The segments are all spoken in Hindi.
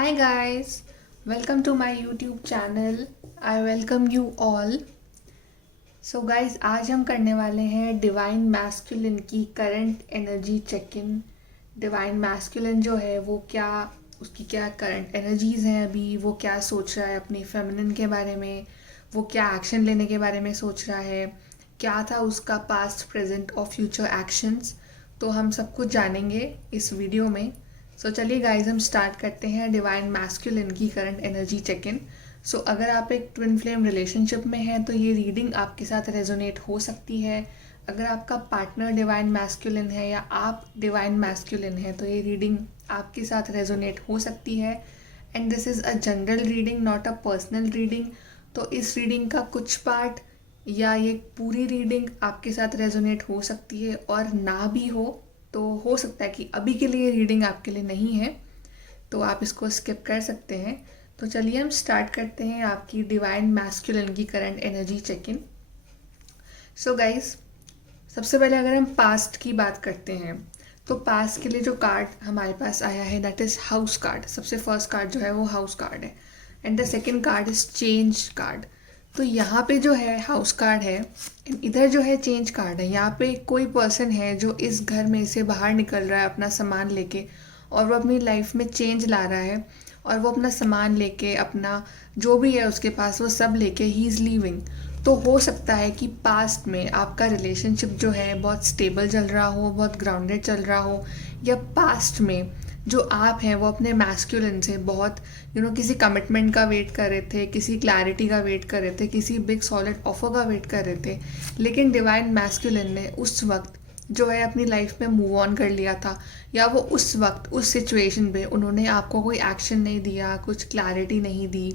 Hi guys, welcome to my YouTube channel. I welcome you all. So guys, आज हम करने वाले हैं डिवाइन मैस्कुलिन की current energy check in. Divine masculine जो है वो क्या, उसकी क्या करंट एनर्जीज हैं, अभी वो क्या सोच रहा है अपनी फेमिनिन के बारे में, वो क्या एक्शन लेने के बारे में सोच रहा है, क्या था उसका पास्ट प्रेजेंट और फ्यूचर एक्शंस। तो हम सब कुछ जानेंगे इस वीडियो में। सो चलिए गाइज, हम स्टार्ट करते हैं डिवाइन मैस्कुलिन की करंट एनर्जी चेक इन। सो अगर आप एक ट्विन फ्लेम रिलेशनशिप में हैं तो ये रीडिंग आपके साथ रेजोनेट हो सकती है। अगर आपका पार्टनर डिवाइन मैस्कुलिन है या आप डिवाइन मैस्कुलिन है तो ये रीडिंग आपके साथ रेजोनेट हो सकती है। And this is a general reading, not a personal reading. तो इस रीडिंग का कुछ पार्ट या ये पूरी रीडिंग आपके साथ रेजोनेट हो सकती है और ना भी हो सकता है कि अभी के लिए रीडिंग आपके लिए नहीं है, तो आप इसको स्किप कर सकते हैं। तो चलिए हम स्टार्ट करते हैं आपकी डिवाइन मैस्कुलिन की current energy check in. So guys, सबसे पहले अगर हम पास्ट की बात करते हैं तो पास्ट के लिए जो कार्ड हमारे पास आया है दैट इज़ हाउस कार्ड। सबसे फर्स्ट कार्ड जो है वो हाउस कार्ड है and the second card is change card. तो यहाँ पे जो है हाउस कार्ड है, इधर जो है चेंज कार्ड है। यहाँ पे कोई पर्सन है जो इस घर में से बाहर निकल रहा है अपना सामान लेके, और वो अपनी लाइफ में चेंज ला रहा है, और वो अपना सामान लेके, अपना जो भी है उसके पास वो सब लेके ही इज़ लीविंग। तो हो सकता है कि पास्ट में आपका रिलेशनशिप जो है बहुत स्टेबल चल रहा हो, बहुत ग्राउंडेड चल रहा हो, या पास्ट में जो आप हैं वो अपने मैस्कुलिन से बहुत किसी कमिटमेंट का वेट कर रहे थे, किसी क्लैरिटी का वेट कर रहे थे, किसी बिग सॉलिड ऑफर का वेट कर रहे थे। लेकिन डिवाइन मैस्कुलिन ने उस वक्त जो है अपनी लाइफ में मूव ऑन कर लिया था, या वो उस वक्त उस सिचुएशन पे उन्होंने आपको कोई एक्शन नहीं दिया, कुछ क्लैरिटी नहीं दी।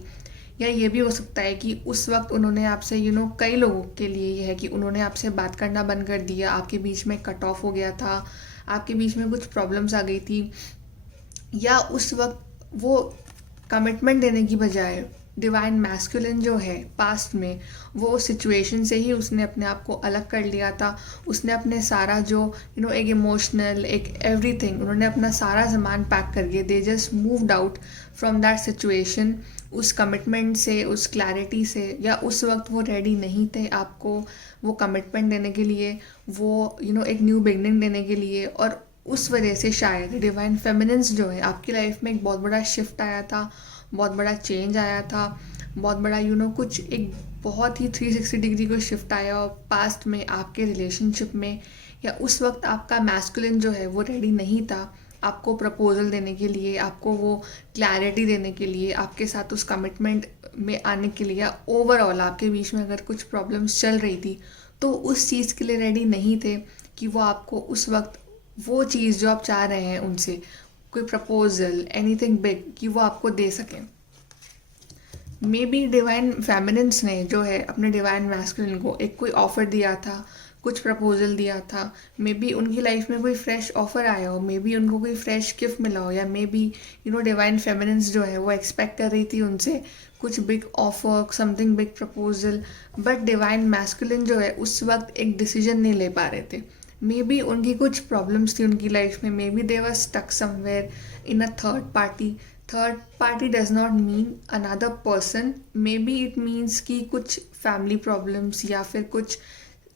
या ये भी हो सकता है कि उस वक्त उन्होंने आपसे कई लोगों के लिए ये है कि उन्होंने आपसे बात करना बंद कर दिया, आपके बीच में कट ऑफ हो गया था, आपके बीच में कुछ प्रॉब्लम्स आ गई थी, या उस वक्त वो कमिटमेंट देने की बजाय डिवाइन मैस्कुलिन जो है पास्ट में वो सिचुएशन से ही उसने अपने आप को अलग कर लिया था। उसने अपने सारा जो एक इमोशनल, एक एवरीथिंग, उन्होंने अपना सारा सामान पैक करके they just moved out from that situation. उस कमिटमेंट से, उस क्लैरिटी से, या उस वक्त वो रेडी नहीं थे आपको वो कमिटमेंट देने के लिए, वो एक न्यू बिगनिंग देने के लिए। और उस वजह से शायद डिवाइन फेमिनिन्स जो है आपकी लाइफ में एक बहुत बड़ा शिफ्ट आया था, बहुत बड़ा चेंज आया था, बहुत बड़ा कुछ एक बहुत ही 360 डिग्री को शिफ्ट आया। और पास्ट में आपके रिलेशनशिप में या उस वक्त आपका मैस्कुलिन जो है वो रेडी नहीं था आपको प्रपोजल देने के लिए, आपको वो क्लैरिटी देने के लिए, आपके साथ उस कमिटमेंट में आने के लिए, या ओवरऑल आपके बीच में अगर कुछ प्रॉब्लम्स चल रही थी तो उस चीज़ के लिए रेडी नहीं थे कि वो आपको उस वक्त वो चीज़ जो आप चाह रहे हैं उनसे, कोई प्रपोजल, एनीथिंग बिग, कि वो आपको दे सकें। मे बी डिवाइन फेमिनिन्स ने जो है अपने डिवाइन मैस्कुलिन को एक कोई ऑफ़र दिया था, कुछ प्रपोजल दिया था। मे बी उनकी लाइफ में कोई फ्रेश ऑफ़र आया हो, मे बी उनको कोई फ्रेश गिफ्ट मिला हो, या मे बी डिवाइन फेमिनिन्स जो है वो एक्सपेक्ट कर रही थी उनसे कुछ big offer, something big proposal. But divine masculine जो है उस वक्त एक डिसीजन नहीं ले पा रहे थे। मे बी उनकी कुछ प्रॉब्लम्स थी उनकी लाइफ में, maybe they were stuck somewhere in a third party. Third party does not mean another person, maybe it means कि कुछ फैमिली प्रॉब्लम्स, या फिर कुछ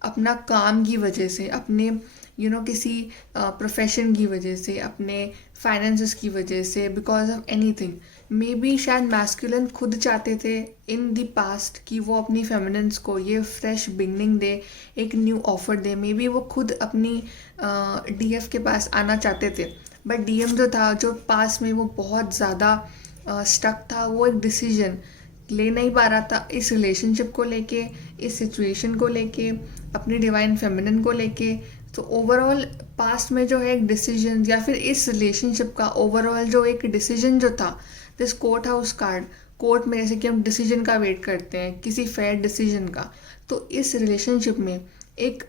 अपना काम की वजह से, अपने किसी प्रोफेशन की वजह से, अपने फाइनेंसेस की वजह से, because of anything. May be शायद मैस्कुलिन खुद चाहते थे इन द पास्ट कि वो अपनी फेमिनिन्स को ये फ्रेश बिगनिंग दे, एक new offer they. May be वो खुद अपनी डीएफ के पास आना चाहते थे, बट डीएम जो था, जो पास में वो बहुत ज़्यादा स्टक था, वो एक डिसीजन ले नहीं पा रहा था इस रिलेशनशिप को लेके, इस सिचुएशन को लेके, अपनी डिवाइन फेमिनिन को लेके। तो ओवरऑल पास्ट में जो है एक डिसीजन, या फिर इस रिलेशनशिप का ओवरऑल जो एक डिसीजन जो था, this court house card, court में जैसे कि हम डिसीजन का वेट करते हैं, किसी फेयर डिसीजन का, तो इस रिलेशनशिप में एक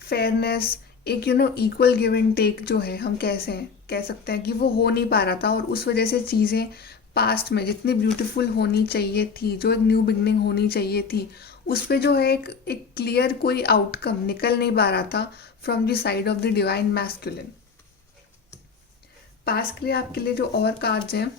फेयरनेस, एक इक्वल गिव एंड टेक जो है, हम कैसे कह सकते हैं कि वो हो नहीं पा रहा था। और उस वजह से चीज़ें पास्ट में जितनी ब्यूटीफुल होनी चाहिए थी, जो एक न्यू बिगनिंग होनी चाहिए थी, उस पे जो है एक क्लियर कोई आउटकम निकल नहीं पा रहा था from the side of the divine masculine. Past के लिए आपके लिए जो और कार्ड्स हैं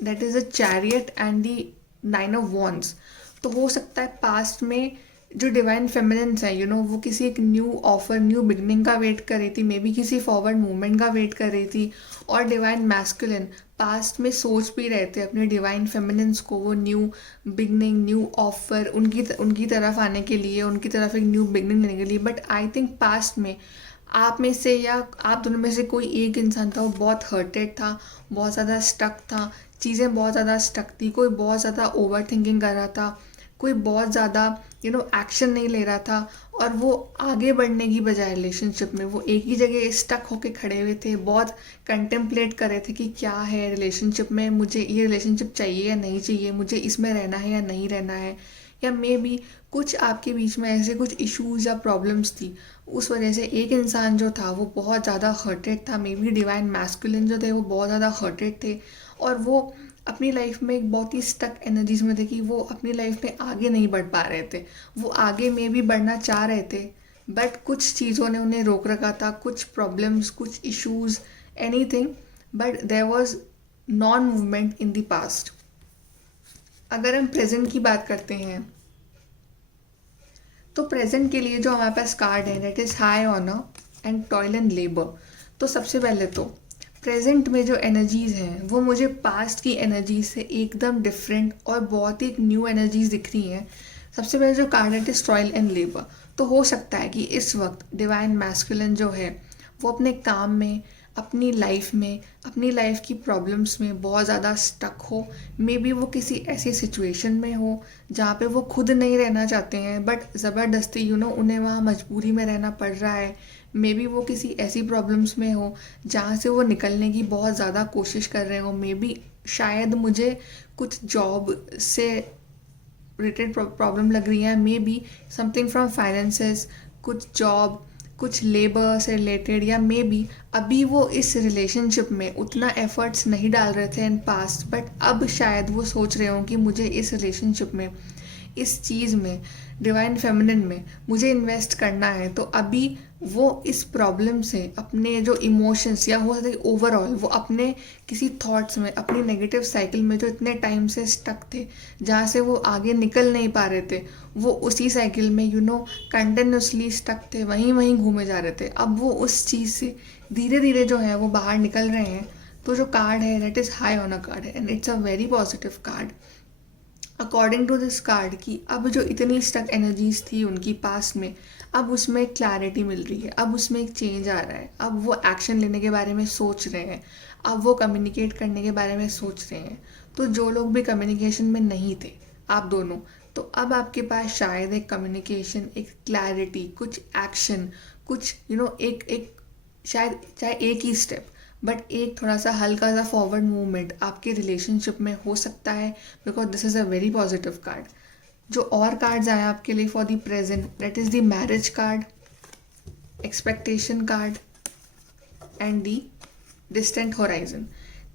that is a chariot and the 9 of wands. तो हो सकता है पास्ट में जो डिवाइन फेमिनिन्स है वो किसी एक न्यू ऑफर, न्यू बिगनिंग का वेट कर रही थी, मे बी किसी फॉरवर्ड मूवमेंट का वेट कर रही थी। और डिवाइन मैस्कुलिन पास्ट में सोच भी रहे थे अपने डिवाइन फेमिनिन्स को वो न्यू बिगनिंग, न्यू ऑफर उनकी तरफ आने के लिए, उनकी तरफ एक न्यू बिगनिंग लेने के लिए। बट आई थिंक पास्ट में आप में से या आप दोनों में से कोई एक इंसान था वो बहुत हर्टेड था, बहुत ज़्यादा स्टक था, चीज़ें बहुत ज़्यादा स्टक थी, कोई बहुत ज़्यादा ओवर थिंकिंग कर रहा था, कोई बहुत ज़्यादा एक्शन नहीं ले रहा था, और वो आगे बढ़ने की बजाय रिलेशनशिप में वो एक ही जगह स्टक होके खड़े हुए थे, बहुत कंटेम्पलेट कर रहे थे कि क्या है रिलेशनशिप में, मुझे ये रिलेशनशिप चाहिए या नहीं चाहिए, मुझे इसमें रहना है या नहीं रहना है। या मे बी कुछ आपके बीच में ऐसे कुछ इश्यूज या प्रॉब्लम्स थी, उस वजह से एक इंसान जो था वो बहुत ज़्यादा हर्टेड था। मे बी डिवाइन मैस्कुलिन जो थे वो बहुत ज़्यादा हर्टेड थे, और वो अपनी लाइफ में एक बहुत ही स्टक एनर्जीज में थे कि वो अपनी लाइफ में आगे नहीं बढ़ पा रहे थे। वो आगे में भी बढ़ना चाह रहे थे, बट कुछ चीज़ों ने उन्हें रोक रखा था, कुछ प्रॉब्लम्स, कुछ issues, anything, but there was non movement in the past. अगर हम प्रेजेंट की बात करते हैं तो प्रेजेंट के लिए जो हमारे पास कार्ड है that is high honour and toil and labour. तो सबसे पहले तो प्रेजेंट में जो एनर्जीज़ हैं वो मुझे पास्ट की एनर्जी से एकदम डिफरेंट और बहुत ही न्यू एनर्जीज दिख रही हैं। सबसे पहले जो कार्ड है इज टॉयल एंड लेबर। तो हो सकता है कि इस वक्त डिवाइन मैस्कुलिन जो है वो अपने काम में, अपनी लाइफ की प्रॉब्लम्स में बहुत ज़्यादा स्टक हो। मे बी वो किसी ऐसी सिचुएशन में हो जहाँ पे वो खुद नहीं रहना चाहते हैं, बट ज़बरदस्ती उन्हें वहाँ मजबूरी में रहना पड़ रहा है। मे बी वो किसी ऐसी प्रॉब्लम्स में हो जहाँ से वो निकलने की बहुत ज़्यादा कोशिश कर रहे हो। मे बी शायद मुझे कुछ जॉब से रिलेटेड प्रॉब्लम लग रही है, may be something from finances, कुछ जॉब, कुछ लेबर से रिलेटेड, या मे बी अभी वो इस रिलेशनशिप में उतना एफर्ट्स नहीं डाल रहे थे इन पास्ट, बट अब शायद वो सोच रहे हो कि मुझे इस रिलेशनशिप में, इस चीज़ में, डिवाइन फेमिनिन में मुझे इन्वेस्ट करना है। तो अभी वो इस प्रॉब्लम से अपने जो इमोशंस, या हो सकता है ओवरऑल वो अपने किसी थॉट्स में, अपनी नेगेटिव साइकिल में जो इतने टाइम से स्टक थे, जहाँ से वो आगे निकल नहीं पा रहे थे, वो उसी साइकिल में कंटिन्यूसली स्टक थे, वहीं घूमे जा रहे थे। अब वो उस चीज़ से धीरे धीरे जो है वो बाहर निकल रहे हैं। तो जो कार्ड है that is high on a card है and it's a very positive card according to this card. की अब जो इतनी स्टक एनर्जीज थी उनकी पास में, अब उसमें क्लैरिटी मिल रही है, अब उसमें एक चेंज आ रहा है, अब वो एक्शन लेने के बारे में सोच रहे हैं, अब वो कम्युनिकेट करने के बारे में सोच रहे हैं। तो जो लोग भी कम्युनिकेशन में नहीं थे, आप दोनों, तो अब आपके पास शायद एक कम्युनिकेशन, एक क्लैरिटी, कुछ एक्शन, कुछ एक एक शायद चाहे एक ही स्टेप, बट एक थोड़ा सा हल्का सा फॉरवर्ड मूवमेंट आपके रिलेशनशिप में हो सकता है, because this is a very positive card. जो और कार्ड्स आए आपके लिए for the present that is the marriage card, expectation card and the distant horizon.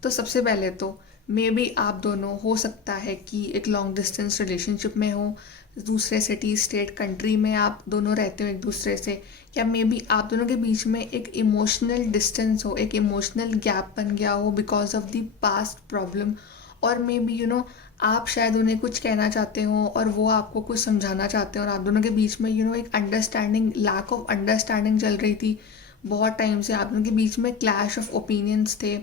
तो सबसे पहले तो मे बी आप दोनों, हो सकता है कि एक लॉन्ग डिस्टेंस रिलेशनशिप में हो, दूसरे सिटी, स्टेट, कंट्री में आप दोनों रहते हो एक दूसरे से, या मे बी आप दोनों के बीच में एक इमोशनल डिस्टेंस हो, एक इमोशनल गैप बन गया हो because of the past problem. और मे बी आप शायद उन्हें कुछ कहना चाहते हो और वो आपको कुछ समझाना चाहते हो, और आप दोनों के बीच में एक अंडरस्टैंडिंग, लैक ऑफ अंडरस्टैंडिंग चल रही थी बहुत टाइम से। आप दोनों के बीच में क्लैश ऑफ ओपिनियंस थे,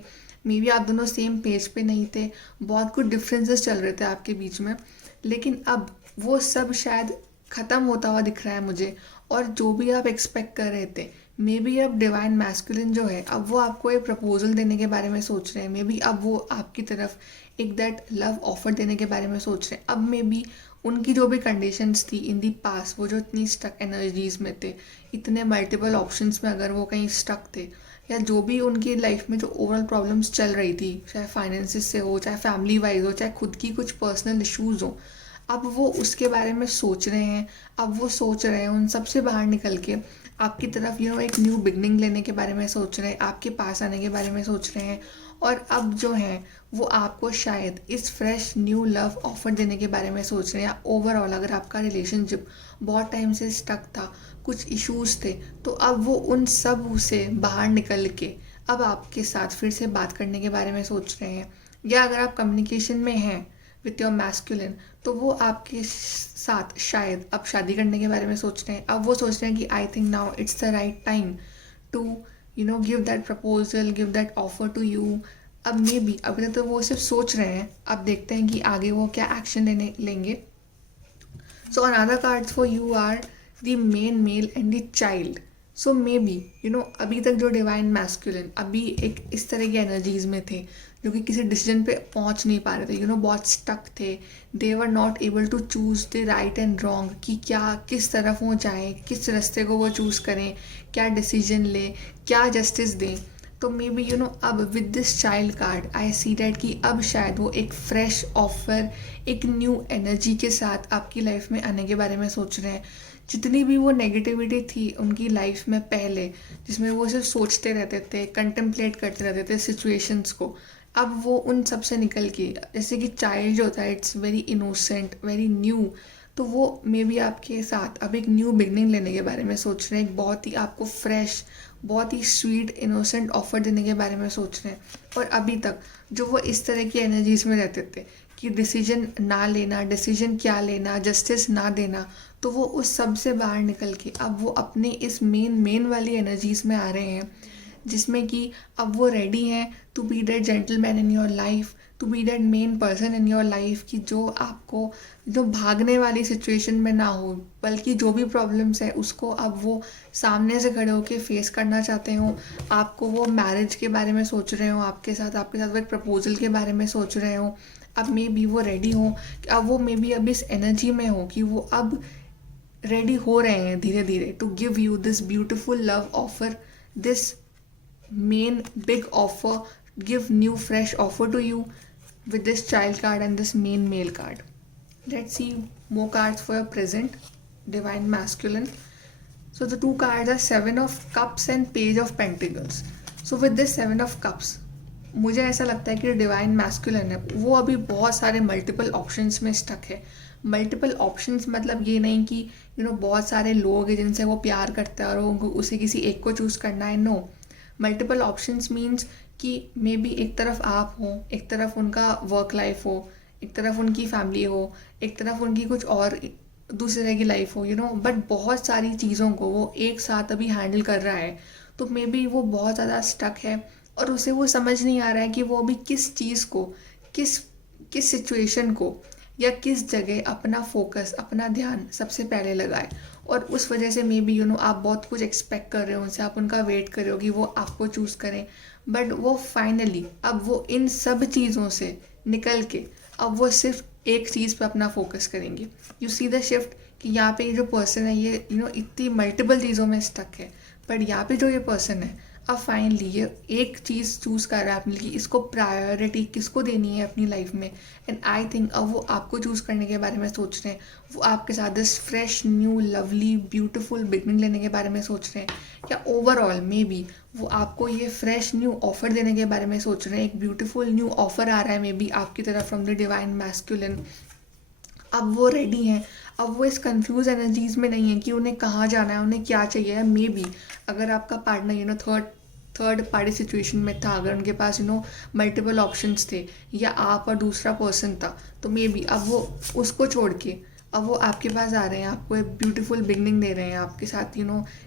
मे बी आप दोनों सेम पेज पे नहीं थे, बहुत कुछ डिफरेंसेस चल रहे थे आपके बीच में। लेकिन अब वो सब शायद ख़त्म होता हुआ दिख रहा है मुझे, और जो भी आप एक्सपेक्ट कर रहे थे, मे बी अब डिवाइन मैस्कुलिन जो है अब वो आपको एक प्रपोजल देने के बारे में सोच रहे हैं, मे बी अब वो आपकी तरफ एक दैट लव ऑफर देने के बारे में सोच रहे हैं। अब मे बी उनकी जो भी कंडीशंस थी इन दी पास, वो जो इतनी स्टक एनर्जीज में थे, इतने मल्टीपल ऑप्शंस में अगर वो कहीं स्टक थे, या जो भी उनकी लाइफ में जो ओवरऑल प्रॉब्लम्स चल रही थी, चाहे फाइनेंसिस से हो, चाहे फैमिली वाइज हो, चाहे खुद की कुछ पर्सनल इश्यूज़ हो, अब वो उसके बारे में सोच रहे हैं। अब वो सोच रहे हैं उन सब से बाहर निकल के आपकी तरफ एक न्यू बिगनिंग लेने के बारे में सोच रहे हैं, आपके पास आने के बारे में सोच रहे हैं। और अब जो है वो आपको शायद इस फ्रेश न्यू लव ऑफर देने के बारे में सोच रहे हैं। ओवरऑल अगर आपका रिलेशनशिप बहुत टाइम से स्टक था, कुछ इश्यूज थे, तो अब वो उन सब से बाहर निकल के अब आपके साथ फिर से बात करने के बारे में सोच रहे हैं। या अगर आप कम्युनिकेशन में हैं विथ योर मैस्कुलिन, तो वो आपके साथ शायद अब शादी करने के बारे में सोच रहे हैं। अब वो सोच रहे हैं कि I think now it's the right time to give that proposal, give that offer to you. अब मे बी अभी तक तो वो सिर्फ सोच रहे हैं, अब देखते हैं कि आगे वो क्या एक्शन लेंगे। So another cards for you are the main male and the child. So maybe अभी तक जो डिवाइन मैस्कुलिन अभी एक इस तरह की एनर्जीज में थे जो कि किसी डिसीजन पे पहुंच नहीं पा रहे थे, बहुत स्टक थे। They were not able to choose the right and wrong कि क्या किस तरफ वो जाएं, किस रास्ते को वो चूज करें, क्या डिसीजन ले, क्या जस्टिस दें। तो मे बी अब with this child card I see that कि अब शायद वो एक फ्रेश ऑफर, एक न्यू एनर्जी के साथ आपकी लाइफ में आने के बारे में सोच रहे हैं। जितनी भी वो नेगेटिविटी थी उनकी लाइफ में पहले, जिसमें वो सिर्फ सोचते रहते थे, कंटेम्पलेट करते रहते थे सिचुएशंस को, अब वो उन सब से निकल के, जैसे कि चाइल्ड जो होता है it's very innocent, very new, तो वो मे बी आपके साथ अब एक न्यू बिगनिंग लेने के बारे में सोच रहे हैं। एक बहुत ही आपको फ्रेश, बहुत ही स्वीट इनोसेंट ऑफर देने के बारे में सोच रहे हैं। और अभी तक जो वो इस तरह की एनर्जीज में रहते थे कि डिसीजन ना लेना, डिसीजन क्या लेना, जस्टिस ना देना, तो वो उस सब से बाहर निकल के अब वो अपने इस मेन वाली एनर्जीज में आ रहे हैं, जिसमें कि अब वो रेडी हैं to be that gentleman in your life, to be that main person in your life, कि जो आपको जो भागने वाली सिचुएशन में ना हो, बल्कि जो भी प्रॉब्लम्स है उसको अब वो सामने से खड़े होकर फेस करना चाहते हो। आपको वो मैरिज के बारे में सोच रहे हो, आपके साथ वो एक प्रपोजल के बारे में सोच रहे हो। अब मे बी वो रेडी हो, अब वो मे बी अब इस एनर्जी में हो कि वो अब रेडी हो रहे हैं धीरे धीरे to give you this beautiful love offer, this main big offer, give new fresh offer to you with this child card and this main male card. Let's see more cards for your present divine masculine. So the two cards are Seven of Cups and Page of Pentacles. So with this Seven of Cups, मुझे ऐसा लगता है कि डिवाइन मैस्कुलिन है वो अभी बहुत सारे मल्टीपल ऑप्शंस में स्टक है। मल्टीपल ऑप्शंस मतलब ये नहीं कि बहुत सारे लोग हैं जिनसे वो प्यार करता है और वो उसे किसी एक को चूज़ करना है। नो, मल्टीपल ऑप्शंस मीन्स कि मे बी एक तरफ आप हो, एक तरफ उनका वर्क लाइफ हो, एक तरफ उनकी फैमिली हो, एक तरफ उनकी कुछ और दूसरी तरह की लाइफ हो, बट बहुत सारी चीज़ों को वो एक साथ अभी हैंडल कर रहा है। तो मे बी वो बहुत ज़्यादा स्टक है और उसे वो समझ नहीं आ रहा है कि वो अभी किस चीज़ को, किस सिचुएशन को या किस जगह अपना फोकस, अपना ध्यान सबसे पहले लगाए। और उस वजह से मे बी आप बहुत कुछ एक्सपेक्ट कर रहे हो उनसे, आप उनका वेट कर रहे हो कि वो आपको चूज़ करें, बट वो फाइनली अब वो इन सब चीज़ों से निकल के अब वो सिर्फ एक चीज़ पे अपना फोकस करेंगे। यू सी द शिफ्ट कि यहाँ पे जो पर्सन है ये इतनी मल्टीपल चीज़ों में स्टक है, बट यहाँ पे जो ये पर्सन है अब फाइनली ये एक चीज़ चूज़ कर रहा है अपने लिए, इसको प्रायोरिटी किसको देनी है अपनी लाइफ में। एंड आई थिंक अब वो आपको चूज़ करने के बारे में सोच रहे हैं, वो आपके साथ this fresh new lovely beautiful beginning लेने के बारे में सोच रहे हैं, या ओवरऑल मे बी वो आपको ये फ्रेश न्यू ऑफर देने के बारे में सोच रहे हैं। एक ब्यूटीफुल न्यू ऑफर आ रहा है मे बी आपकी तरफ फ्रॉम द डिवाइन मैस्कुलिन। अब वो रेडी हैं, अब वो इस कंफ्यूज एनर्जीज में नहीं है कि उन्हें कहाँ जाना है, उन्हें क्या चाहिए। मे बी अगर आपका पार्टनर थर्ड पार्टी सिचुएशन में था, अगर उनके पास मल्टीपल ऑप्शंस थे, या आप और दूसरा पर्सन था, तो मे बी अब वो उसको छोड़ के अब वो आपके पास आ रहे हैं, आपको एक ब्यूटीफुल बिगनिंग दे रहे हैं, आपके साथ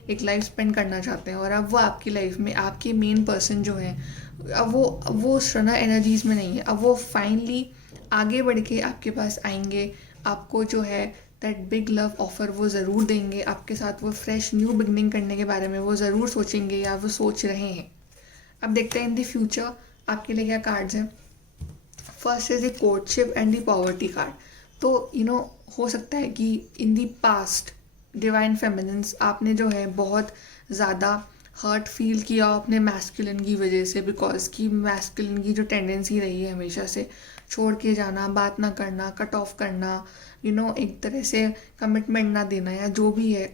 एक लाइफ स्पेंड करना चाहते हैं। और अब वो आपकी लाइफ में आपके मेन पर्सन जो है अब वो श्रना एनर्जीज में नहीं है, अब वो फाइनली आगे बढ़ के आपके पास आएंगे, आपको जो है दैट बिग लव ऑफर वो ज़रूर देंगे, आपके साथ वो फ्रेश न्यू बिगनिंग करने के बारे में वो ज़रूर सोचेंगे या वो सोच रहे हैं। अब देखते हैं इन द फ्यूचर आपके लिए क्या कार्ड्स हैं। First is the courtship and the poverty card. तो हो सकता है कि इन द पास्ट डिवाइन फेमिनिन्स आपने जो है बहुत ज़्यादा हर्ट फील किया अपने मैस्कुलिन की वजह से, बिकॉज की मैस्कुलिन की जो टेंडेंसी रही है हमेशा से छोड़ के जाना, बात ना करना, कट ऑफ करना, एक तरह से कमिटमेंट ना देना, या जो भी है।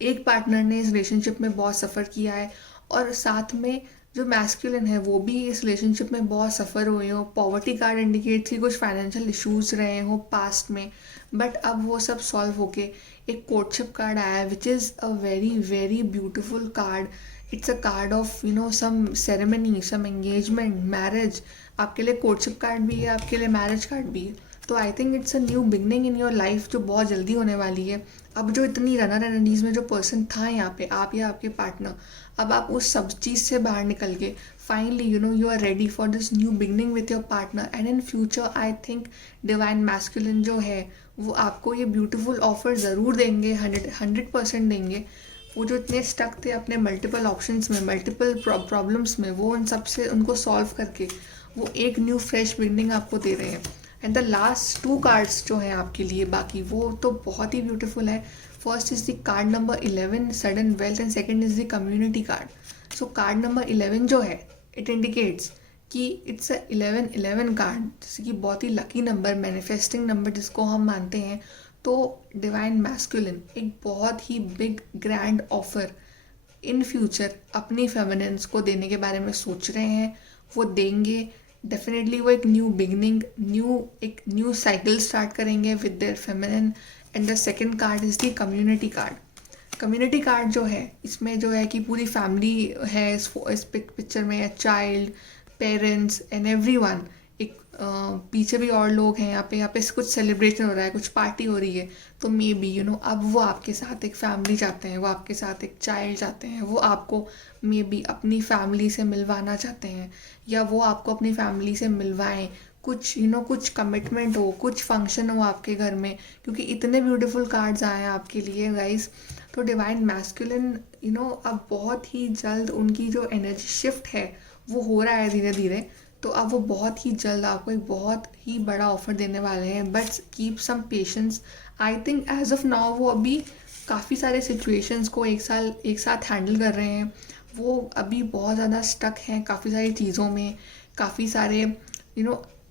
एक पार्टनर ने इस रिलेशनशिप में बहुत सफ़र किया है और साथ में जो मैस्कुलिन है वो भी इस रिलेशनशिप में बहुत सफ़र हुए हो। पॉवर्टी कार्ड इंडिकेट थी कुछ फाइनेंशियल इश्यूज रहे हो पास्ट में, बट अब वो सब सॉल्व होके एक कोर्टशिप कार्ड आया है, which is a very very beautiful card. It's a card of some ceremony, some engagement, marriage. आपके लिए कोर्टशिप कार्ड भी है, आपके लिए मैरिज कार्ड भी है। तो I think it's a new beginning in your life जो बहुत जल्दी होने वाली है। अब जो इतनी रनर एनर्जीज में जो पर्सन था यहाँ पे, आप या आपके पार्टनर, अब आप उस सब चीज़ से बाहर निकल के finally you are ready for this new beginning with your partner. And in future I think divine masculine जो है वो आपको ये ब्यूटीफुल ऑफर ज़रूर देंगे, 100% देंगे। वो जो इतने स्टक थे अपने मल्टीपल ऑप्शंस में, मल्टीपल प्रॉब्लम्स में, वो उन सब से उनको सॉल्व करके वो एक न्यू फ्रेश बिगनिंग आपको दे रहे हैं। एंड द लास्ट 2 कार्ड्स जो हैं आपके लिए बाकी, वो तो बहुत ही ब्यूटीफुल है। First is the card number 11 sudden wealth and second is the community card. So card number 11 जो है इट इंडिकेट्स कि इट्स अ 11 कार्ड, जैसे कि बहुत ही लकी नंबर, मैनिफेस्टिंग नंबर जिसको हम मानते हैं। तो डिवाइन मैस्कुलिन एक बहुत ही big grand offer in future अपनी फेमिनिन्स को देने के बारे में सोच रहे हैं, वो देंगे डेफिनेटली। वो एक न्यू बिगनिंग, एक न्यू साइकिल स्टार्ट करेंगे with their feminine. And the second card is the community card. Community card जो है इसमें जो है कि पूरी फैमिली है इस पिक्चर में, चाइल्ड, पेरेंट्स एंड एवरीवन। एक पीछे भी और लोग हैं यहाँ पे कुछ सेलिब्रेशन हो रहा है, कुछ पार्टी हो रही है। तो मे बी अब वो आपके साथ एक फैमिली चाहते हैं, वो आपके साथ एक चाइल्ड चाहते हैं, वो आपको मे बी अपनी फैमिली से मिलवाना चाहते हैं, या वो आपको अपनी फैमिली से मिलवाएं। कुछ कुछ कमिटमेंट हो, कुछ फंक्शन हो आपके घर में, क्योंकि इतने ब्यूटीफुल कार्ड्स आए हैं आपके लिए गाइस। तो डिवाइन मैस्कुलिन अब बहुत ही जल्द उनकी जो एनर्जी शिफ्ट है वो हो रहा है धीरे धीरे। तो अब वो बहुत ही जल्द आपको एक बहुत ही बड़ा ऑफर देने वाले हैं, but keep some patience. I think as of now वो अभी काफ़ी सारे सिचुएशंस को एक साथ हैंडल कर रहे हैं। वो अभी बहुत ज़्यादा स्टक हैं काफ़ी सारी चीज़ों में, काफ़ी सारे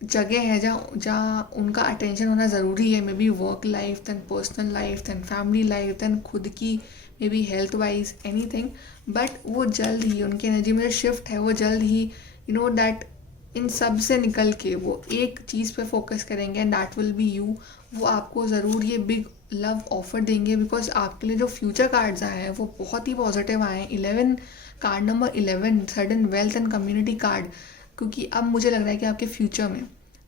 जगह है जहाँ उनका अटेंशन होना ज़रूरी है। Maybe work life, then personal life, then family life, then खुद की maybe health wise anything. But वो जल्द ही उनकी एनर्जी में जो शिफ्ट है वो जल्द ही दैट इन सब से निकल के वो एक चीज़ पे फोकस करेंगे, and that will be you. वो आपको ज़रूर ये बिग लव ऑफर देंगे, बिकॉज आपके लिए जो फ्यूचर कार्ड्स आए हैं वो बहुत ही पॉजिटिव आए हैं। 11 card number 11 sudden wealth and community card, क्योंकि अब मुझे लग रहा है कि आपके फ्यूचर में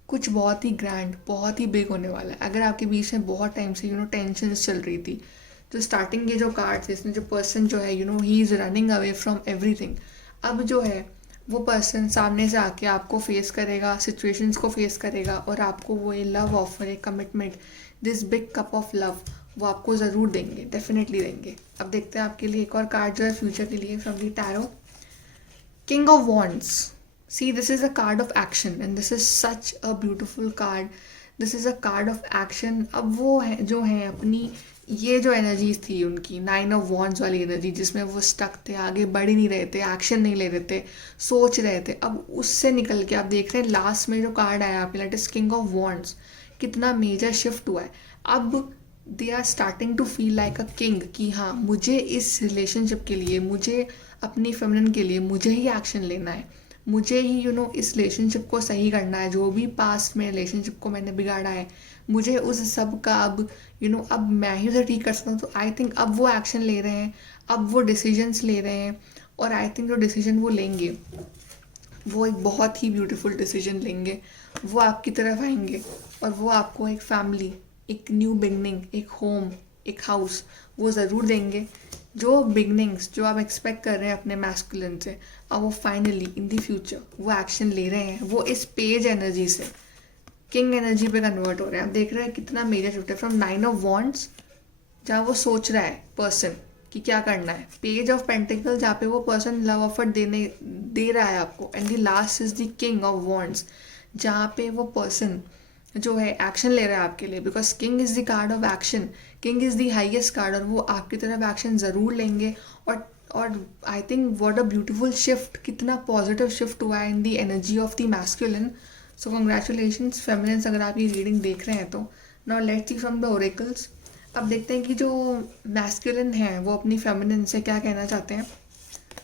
कुछ बहुत ही ग्रैंड, बहुत ही बिग होने वाला है। अगर आपके बीच में बहुत टाइम से टेंशन चल रही थी, तो स्टार्टिंग के जो कार्ड्स, इसमें जो पर्सन जो है he is running away from everything, अब जो है वो पर्सन सामने से आके आपको फेस करेगा, सिचुएशंस को फेस करेगा, और आपको वो ये लव ऑफर, एक commitment, this big cup of love वो आपको ज़रूर देंगे, डेफिनेटली देंगे। अब देखते हैं आपके लिए एक और कार्ड जो है फ्यूचर के लिए from the tarot, king of wands. See this is a card of action and this is such a beautiful card. This is a card of action. अब वो है जो है अपनी ये जो एनर्जीज थी उनकी 9 ऑफ वॉन्ड्स वाली एनर्जी, जिसमें वो स्टक थे, आगे बढ़ ही नहीं रहे थे, एक्शन नहीं ले रहे थे, सोच रहे थे, अब उससे निकल के आप देख रहे हैं लास्ट में जो कार्ड आया आपके लिए, किंग ऑफ वॉन्ड्स, कितना मेजर शिफ्ट हुआ है। अब they are starting to feel like a king कि हाँ, मुझे इस रिलेशनशिप के लिए, मुझे अपनी फेमिनिन के लिए मुझे ही एक्शन लेना है, मुझे ही इस रिलेशनशिप को सही करना है। जो भी पास्ट में रिलेशनशिप को मैंने बिगाड़ा है, मुझे उस सब का अब अब मैं ही उसे ठीक कर सकता हूँ। तो आई थिंक अब वो एक्शन ले रहे हैं, अब वो डिसीजंस ले रहे हैं, और आई थिंक जो डिसीजन वो लेंगे वो एक बहुत ही ब्यूटीफुल डिसीजन लेंगे। वो आपकी तरफ आएंगे और वो आपको एक फैमिली, एक न्यू बिगनिंग, एक होम, एक हाउस वो ज़रूर देंगे। जो बिगनिंग्स जो आप एक्सपेक्ट कर रहे हैं अपने मैस्कुलिन से, अब वो फाइनली इन द फ्यूचर वो एक्शन ले रहे हैं। वो इस पेज एनर्जी से किंग एनर्जी पे कन्वर्ट हो रहे हैं। आप देख रहे हैं कितना मेजर शिफ्ट है फ्रॉम 9 ऑफ वॉन्ड्स, जहाँ वो सोच रहा है पर्सन कि क्या करना है, पेज ऑफ पेंटिकल जहाँ पे वो पर्सन लव ऑफर दे रहा है आपको, and the last is the king of wands, जहाँ पे वो पर्सन जो है एक्शन ले रहा है आपके लिए, because king is the card of action, king is the highest card, और वो आपकी तरफ एक्शन ज़रूर लेंगे। और I think what a beautiful shift, कितना पॉजिटिव शिफ्ट हुआ है in the energy of the masculine. So congratulations feminines, अगर आप ये रीडिंग देख रहे हैं तो। Now let's see from the oracles. अब देखते हैं कि जो मैस्कुलिन है वो अपनी फेमिनिन से क्या कहना चाहते हैं।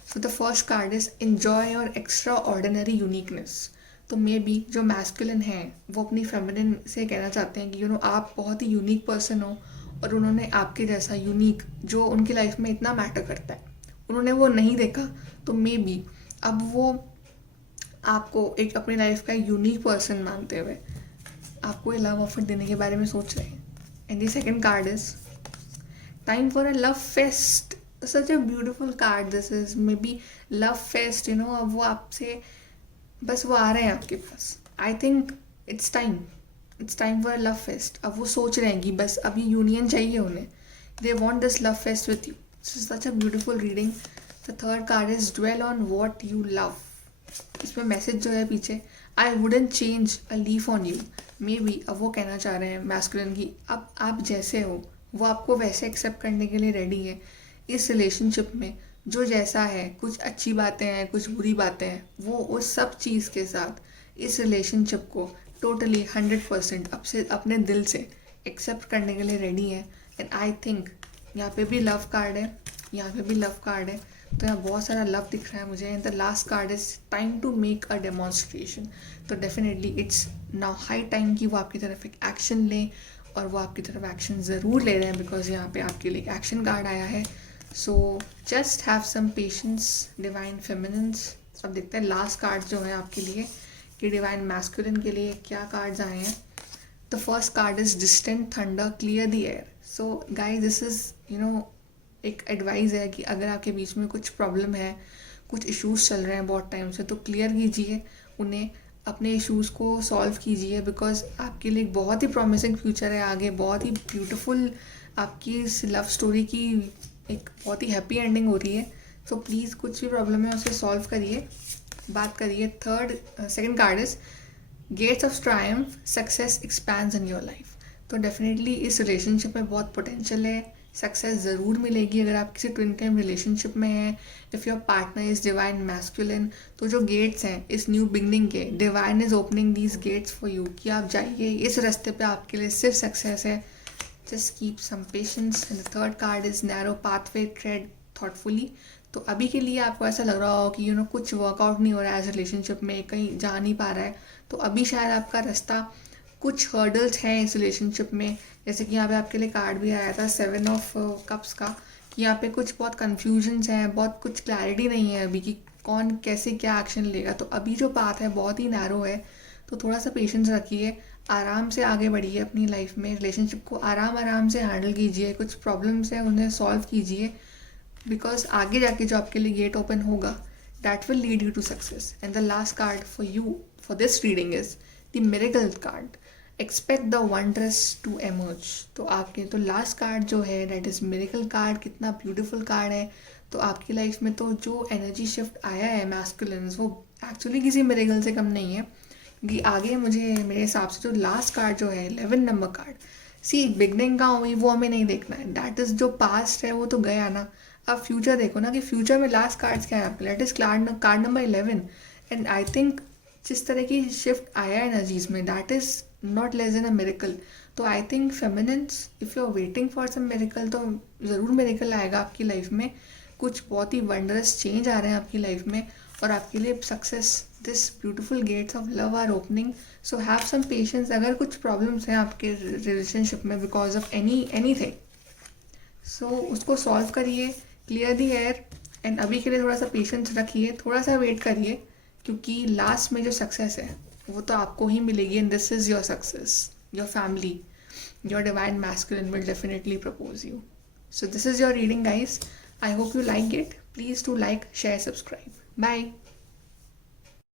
So the first card is enjoy your extra ordinary uniqueness. तो मे बी जो मैस्कुलिन है वो अपनी फेमिनिन से कहना चाहते हैं कि आप बहुत ही यूनिक पर्सन हो, और उन्होंने आपके जैसा यूनिक जो उनकी लाइफ में इतना मैटर करता है उन्होंने वो नहीं देखा। तो मे बी अब वो आपको एक अपनी लाइफ का यूनिक पर्सन मानते हुए आपको ये लव ऑफर देने के बारे में सोच रहे हैं. And the second card is time for a love fest. Such a beautiful card this is. Maybe love fest, you know, अब वो आपसे बस वो आ रहे हैं आपके पास. I think it's time for a love fest. अब वो सोच रहे हैं कि बस अभी यूनियन चाहिए उन्हें. They want this love fest with you. Such a beautiful reading. The third card is dwell on what you love. इसमें मैसेज जो है पीछे, I wouldn't change a leaf on you. Maybe अब वो कहना चाह रहे हैं मैस्कुलिन की अब आप जैसे हो वो आपको वैसे एक्सेप्ट करने के लिए रेडी है. इस रिलेशनशिप में जो जैसा है, कुछ अच्छी बातें हैं, कुछ बुरी बातें हैं, वो उस सब चीज़ के साथ इस रिलेशनशिप को टोटली 100% अब से अपने दिल से एक्सेप्ट करने के लिए रेडी है. एंड आई थिंक यहाँ पे भी लव कार्ड है, यहाँ पे भी लव कार्ड है. तो यहाँ बहुत सारा लव दिख रहा है मुझे. And the last card is time to make a demonstration. तो definitely it's now high time कि वो आपकी तरफ एक एक्शन लें, और वो आपकी तरफ एक्शन ज़रूर ले रहे हैं बिकॉज यहाँ पे आपके लिए एक्शन कार्ड आया है. So just have some patience divine feminines. अब देखते हैं लास्ट कार्ड जो है आपके लिए कि डिवाइन मैस्कुलिन के लिए क्या कार्ड्स आए हैं. The first card is distant thunder clear the air. So guys this is you know एक एडवाइस है कि अगर आपके बीच में कुछ प्रॉब्लम है, कुछ इश्यूज चल रहे हैं बहुत टाइम से, तो क्लियर कीजिए उन्हें, अपने इश्यूज़ को सॉल्व कीजिए. बिकॉज आपके लिए एक बहुत ही प्रॉमिसिंग फ्यूचर है आगे. बहुत ही ब्यूटीफुल आपकी इस लव स्टोरी की एक बहुत ही हैप्पी एंडिंग हो रही है. सो प्लीज़ कुछ भी प्रॉब्लम है उसे सॉल्व करिए, बात करिए. Second card is gates of triumph. Success expands in your life. तो डेफिनेटली इस रिलेशनशिप में बहुत पोटेंशियल है. सक्सेस ज़रूर मिलेगी अगर आप किसी ट्विन फ्लेम रिलेशनशिप में हैं. If your partner is divine masculine, तो जो गेट्स हैं इस न्यू बिगनिंग के, divine is opening these gates for you कि आप जाइए इस रास्ते पे, आपके लिए सिर्फ सक्सेस है. Just keep some patience. And the third card is narrow pathway tread thoughtfully. तो अभी के लिए आपको ऐसा लग रहा हो कि यू नो कुछ वर्कआउट नहीं हो रहा है इस रिलेशनशिप में, कहीं जा नहीं पा रहा है, तो अभी शायद आपका रास्ता, कुछ हर्डल्स हैं इस रिलेशनशिप में. जैसे कि यहाँ पे आपके लिए कार्ड भी आया था 7 ऑफ कप्स का, कि यहाँ पे कुछ बहुत कन्फ्यूजन्स हैं, बहुत कुछ क्लैरिटी नहीं है अभी कि कौन कैसे क्या एक्शन लेगा. तो अभी जो पाथ है बहुत ही नैरो है. तो थोड़ा सा पेशेंस रखिए, आराम से आगे बढ़िए अपनी लाइफ में. रिलेशनशिप को आराम से हैंडल कीजिए. कुछ प्रॉब्लम्स हैं उन्हें सॉल्व कीजिए, बिकॉज आगे जाके जो आपके लिए गेट ओपन होगा that will lead you to success. And the last card for you for this reading is the miracle card. Expect the wondrous to emerge. तो आपके तो लास्ट कार्ड जो है दैट इज़ मिरेकल कार्ड. कितना ब्यूटीफुल कार्ड है. तो आपकी लाइफ में तो जो एनर्जी शिफ्ट आया है मैस्कुलिन्स, वो एक्चुअली किसी मिरेकल से कम नहीं है. क्योंकि आगे मुझे मेरे हिसाब से जो लास्ट कार्ड जो है 11 नंबर कार्ड, सी बिगनिंग का हुई वो हमें नहीं देखना है. दैट इज़ जो पास्ट है वो तो गया ना. अब फ्यूचर देखो ना कि फ्यूचर में लास्ट कार्ड्स क्या है आपके. That is card number 11. And I think जिस तरह की शिफ्ट आया है एनर्जीज में that is not less than a miracle. तो I think feminines, if you are waiting for some miracle, तो ज़रूर मिरेकल आएगा आपकी लाइफ में. कुछ बहुत ही वंडरस चेंज आ रहे हैं आपकी लाइफ में, और आपके लिए success, this beautiful gates of love are opening. So have some patience. अगर कुछ प्रॉब्लम्स हैं आपके रिलेशनशिप में बिकॉज ऑफ एनीथिंग, सो उसको सॉल्व करिए, क्लियर दी एयर. एंड अभी के लिए थोड़ा सा पेशेंस रखिए, थोड़ा सा वेट करिए, क्योंकि लास्ट में जो सक्सेस है वो तो आपको ही मिलेगी. And this is your success, your family, your divine masculine will definitely propose you. So this is your reading guys. I hope you like it. Please do like, share, subscribe. Bye.